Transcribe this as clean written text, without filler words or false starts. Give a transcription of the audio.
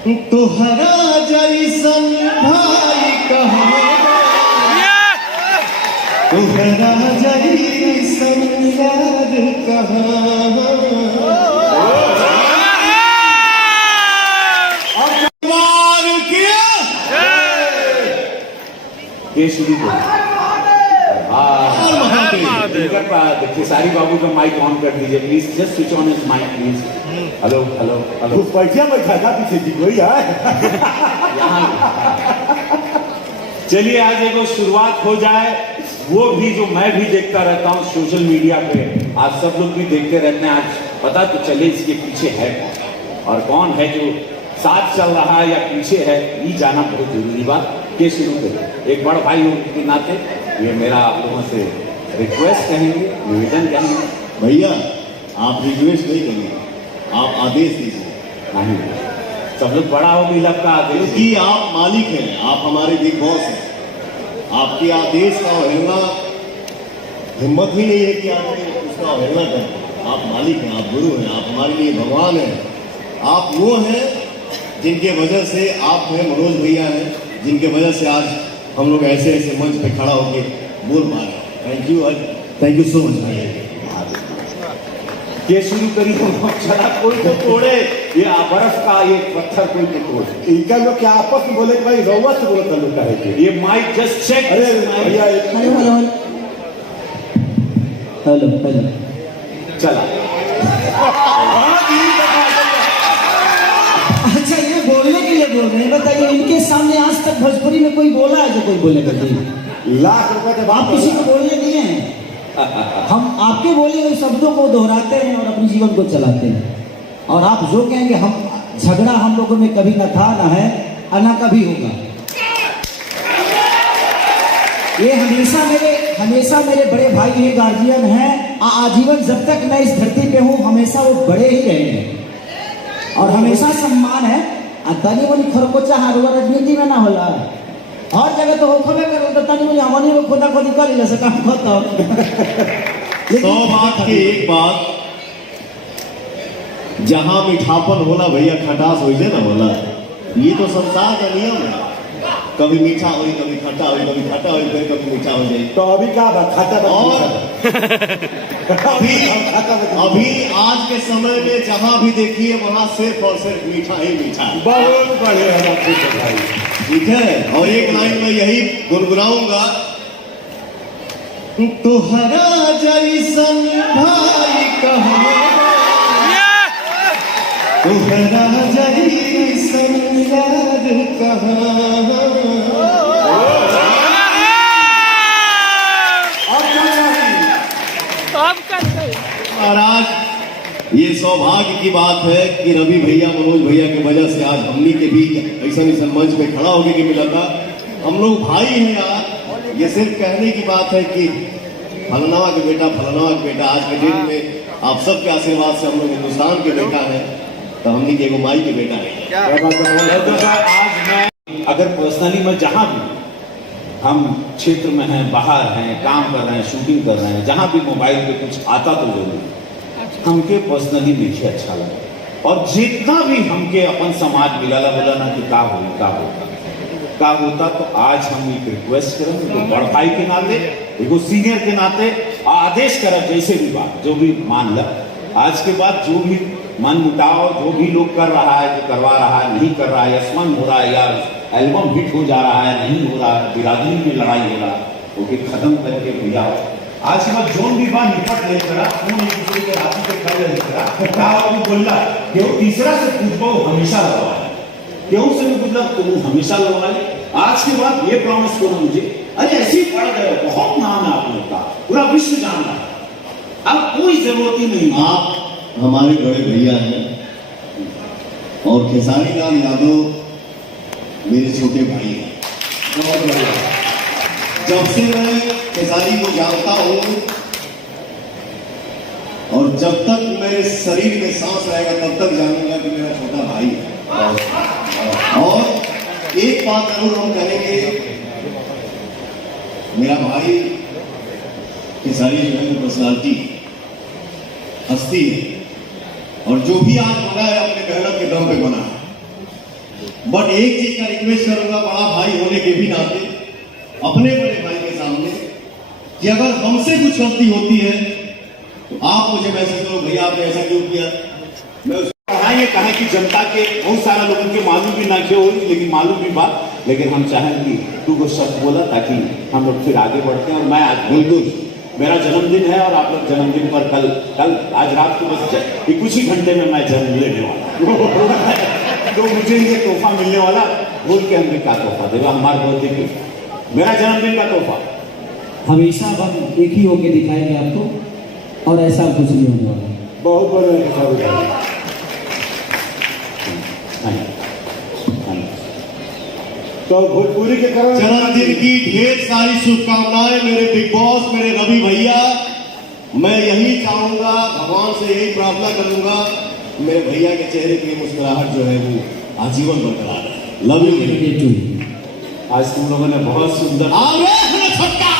तोहरा जैसन भाई कहाँ, तोहरा जैसन यार कहाँ। केसरी को खेसारी बाबू का माइक ऑन कर दीजिए please, just switch on his mic please. Hello hello hello. बैठा था पीछे जी कोई है। चलिए आज एक शुरुआत हो जाए, वो भी जो मैं भी देखता रहता हूँ सोशल मीडिया पे, आज सब लोग भी देखते रहते हैं, आज पता तो चले इसके पीछे है कौन और कौन है जो साथ चल रहा है या पीछे है, ये जाना बहुत जरूरी बात। के शुरू करें एक बड़ा भाई होने के नाते ये मेरा आप लोगों से रिक्वेस्ट कहेंगे, निवेदन कहेंगे। भैया आप रिक्वेस्ट नहीं करिए, आप आदेश दीजिए। नहीं, सब लोग बड़ा हो भी लगता है क्योंकि आप मालिक हैं, आप हमारे बिग बॉस हैं। आपके आदेश का अवहेलना हिम्मत ही नहीं है कि आप उसका अवहेलना करें। आप मालिक हैं, आप गुरु हैं, आप हमारे लिए भगवान हैं। आप वो हैं जिनके वजह से आप हैं, मनोज भैया हैं, जिनके वजह से आज हम लोग ऐसे ऐसे मंच पे खड़ा होकर बोल पा रहे हैं। थैंक यू सो मच भैया। ये शुरू करी चला, कोई तो तोड़े ये बर्फ का ये पत्थर, कोई तो तोड़े। इनका लोग क्या आपस में बोले कि भाई रउआ से बोलता लोग है ये माइक जस्ट चेक। अरे भैया हेलो हेलो चला। अच्छा ये बोलने के लिए बोल रहे हैं, बताइए इनके सामने आज तक भोजपुरी में कोई बोला है जो कोई बोलेगा? लाख रुपए के आप किसी को बोलने नहीं है, हम आपके बोले हुए शब्दों को दोहराते हैं और अपने जीवन को चलाते हैं। और आप जो कहेंगे, हम झगड़ा हम लोगों में कभी ना था, ना है, और ना कभी होगा। ये हमेशा मेरे बड़े भाई हैं, गार्जियन हैं, आजीवन जब तक मैं इस धरती पे हूँ हमेशा वो बड़े ही रहेंगे और हमेशा सम्मान है। तनी मनी खरकोचा हारुआ राजनीति में ना होला, हर जगह तो होखबे करो, तो तनी मनी हमनी को खोदा खोदी कर ले काम खत्म। 100 बात की एक बात, जहां मीठापन होला भैया खटास हो जाए ना होला। ये तो संसार का नियम है, कभी मीठा हो, कभी खट्टा हो, कभी खट्टा हो, कभी मीठा हो जाए। तो अभी क्या बात खाता और अभी आज के समय में जहां भी देखिए वहां सिर्फ और सिर्फ मीठा ही मीठा है। बहुत बढ़िया भाई, ठीक है। और एक लाइन में यही गुनगुनाऊंगा, तोहरा जैसन भाई कहाँ, तोहरा जैसन यार कहाँ। और आज ये सौभाग्य की बात है कि रवि भैया, मनोज भैया की वजह से आज हमनी के भी ऐसा मंच पे खड़ा होके के मिला था। हम लोग भाई हैं यार, ये सिर्फ कहने की बात है कि फलनावा के बेटा, फलनावा के बेटा। आज के दिन में आप सबके आशीर्वाद से हम लोग हिंदुस्तान के बेटा है, तो हमनी के एगो माई के बेटा है। आज मैं अगर पर्सनली मैं जहां भी हम क्षेत्र में हैं, बाहर हैं, काम कर रहे हैं, शूटिंग कर रहे हैं, जहां भी मोबाइल पे कुछ आता तो जरूर हमके पर्सनली मुझे अच्छा लगा। और जितना भी हमके अपन समाज मिला बोला ना कि का होता, तो आज हम एक रिक्वेस्ट करेंगे, तो बड़ भाई के नाते, एगो सीनियर के नाते आदेश करब, जैसे भी बात जो भी मान ला, आज के बाद जो भी मन मुटाव जो भी लोग कर रहा है, जो करवा रहा है, नहीं कर रहा है, यशमन हो रहा है या एल्बम हिट हो जा रहा है, नहीं हो रहा है, बिरादरी में लड़ाई हो रहा है, वो भी खत्म करके भैया आज के बाद जोन भी बात निपट ले करा, एक दूसरे के राती पे कर ले करा, बोलना कि वो तीसरा से पूछो हमेशा लगवा है, क्यों से भी पूछना तुम हमेशा लगवा ले। आज के बाद ये प्रॉमिस करो मुझे, अरे ऐसे ही पढ़ गए, बहुत नाम है आप लोग का, पूरा विश्व जान रहा है, अब कोई जरूरत ही नहीं। आप हमारे बड़े भैया हैं और खेसारी लाल यादव मेरे छोटे भाई हैं। बहुत बढ़िया। जब से मैं खेसारी को जानता हूं और जब तक मेरे शरीर में सांस रहेगा तब तक जानूंगा कि मेरा छोटा भाई है। और एक बात जरूर हम कहेंगे, मेरा भाई खेसारी जो है पर्सनालिटी हस्ती है और जो भी आज बना है अपने मेहनत के दम पे बना है। बट एक चीज का रिक्वेस्ट करूंगा बड़ा भाई होने के भी नाते अपने बड़े भाई के सामने कि अगर हमसे कुछ गलती होती है तो आप मुझे मैसेज करो, भैया आपने ऐसा क्यों किया। मैं उस ये कहा कि जनता के बहुत सारा लोगों के मालूम भी ना क्यों हो, लेकिन मालूम भी बात, लेकिन हम चाहें कि तू को सच बोला ताकि हम लोग फिर आगे बढ़ते हैं। और मैं आज बिल्कुल मेरा जन्मदिन है और आप लोग जन्मदिन पर कल आज रात को बस ये कुछ ही घंटे में मैं जन्म लेने वाला तो मुझे ये तोहफा मिलने वाला, बोल के हमने क्या तोहफा देगा हमारे बर्थडे पे, मेरा जन्मदिन का तोहफा। हमेशा हम एक ही होके दिखाएंगे आपको और ऐसा कुछ नहीं होने वाला। बहुत बड़ा तो भोजपुरी के कारण जन्मदिन की ढेर सारी शुभकामनाएं मेरे बिग बॉस, मेरे रवि भैया। मैं यही चाहूंगा, भगवान से यही प्रार्थना करूंगा मेरे भैया के चेहरे की मुस्कुराहट जो है वो आजीवन बरकरार है। Love you. ये टू आज तुम लोगों ने बहुत सुंदर आगे छोटा